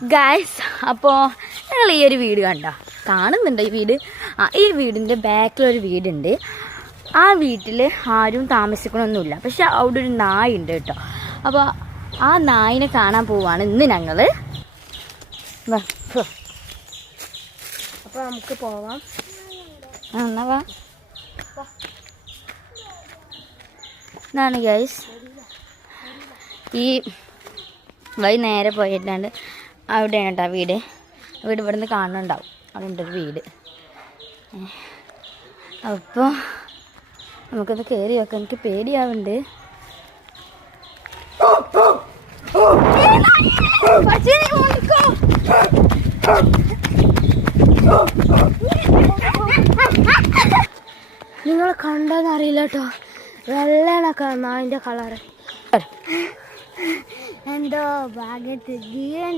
Guys അപ്പോൾ ഞങ്ങൾ ഈ ഒരു വീട് കണ്ട? കാണുന്നുണ്ട് ഈ വീട്? ആ ഈ വീടിന്റെ ബാക്കിലൊരു വീടുണ്ട്. ആ വീട്ടിൽ ആരും താമസിക്കണമൊന്നുമില്ല പക്ഷെ അവിടെ ഒരു നായ ഉണ്ട് കേട്ടോ. അപ്പോൾ ആ നായിനെ കാണാൻ പോവാണ് ഇന്ന് ഞങ്ങൾ അപ്പോൾ നമുക്ക് പോവാം. എന്നാ വാ. ഇതാണ് ഗൈസ് ഈ വൈ നേരെ പോയിട്ടാണ്ട് അവിടെയാണ് കേട്ടോ വീട്. വീട് ഇവിടെ നിന്ന് കാണുന്നുണ്ടാവും. അവിടെ ഒരു വീട് അപ്പോൾ നമുക്കത് കയറി നോക്കാം. എനിക്ക് പേടിയാവുന്നുണ്ട്. നിങ്ങൾ കണ്ടെന്ന് അറിയില്ല കേട്ടോ. വെള്ളയാണ് നായിന്റെ colour. cuando van a estudiar.